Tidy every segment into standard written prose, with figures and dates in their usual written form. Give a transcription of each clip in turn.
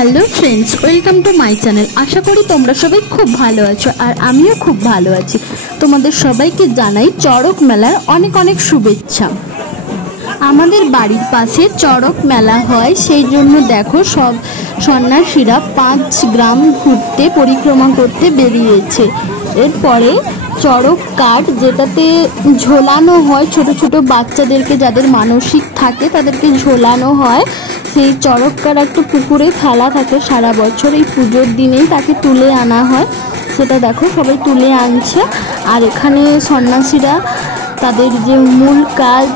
Hello friends, welcome to my channel. আশা করি তোমরা সবাই খুব ভালো আছো আর আমিও খুব ভালো আছি। তোমাদের সবাইকে জানাই চড়ক মেলার অনেক অনেক শুভেচ্ছা। আমাদের বাড়ির পাশে চড়ক মেলা হয়, সেই জন্য দেখো সব সন্ন্যাসীরা 5 গ্রাম ঘুরতে পরিক্রমা করতে বেরিয়েছে। এরপরে চড়ক কাঠ যেটাতে ঝোলানো হয়, ছোট ছোট বাচ্চাদেরকে যাদের মানসিক থাকে তাদেরকে ঝোলানো হয়। সেই চড়ক কাঠ একটা পুকুরে ফেলা থাকে সারা বছর, এই পুজোর দিনেই তাকে তুলে আনা হয়। সেটা দেখো সবাই তুলে আনছে। আর এখানে সন্ন্যাসীরা তাদের যে মূল কাজ,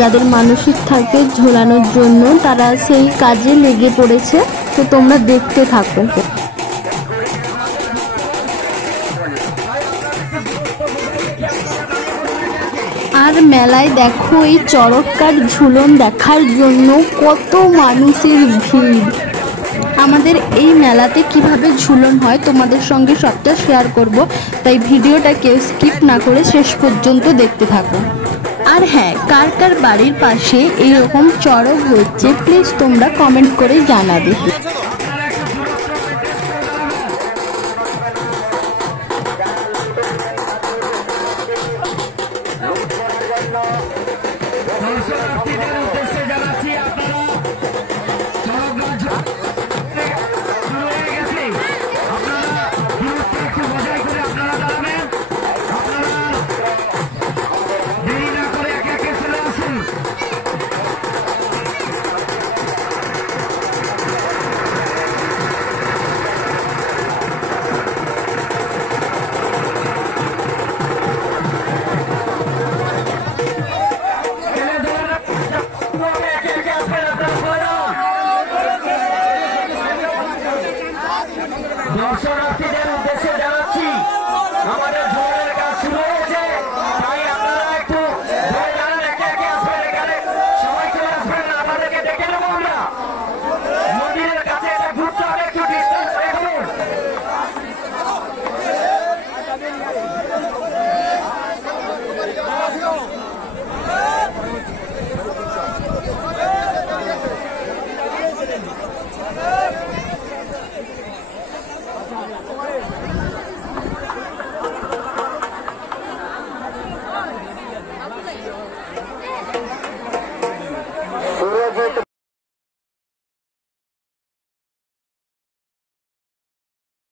যাদের মানসিক থাকে ঝোলানোর জন্য, তারা সেই কাজে লেগে পড়েছে। তো তোমরা দেখতে থাকো। আর মেলায় দেখো এই চড়ক কাঠ ঝুলন দেখার জন্য কত মানুষের ভিড়। আমাদের এই মেলাতে কিভাবে ঝুলন হয় তোমাদের সঙ্গে সবটা শেয়ার করব, তাই ভিডিওটা কেউ স্কিপ না করে শেষ পর্যন্ত দেখতে থাকো। আর হ্যাঁ, কার কার বাড়ির পাশে এইরকম চড়ক হচ্ছে প্লিজ তোমরা কমেন্ট করে জানাবে। দর্শনার্থীদের উদ্দেশ্যে জানাচ্ছি আমাদের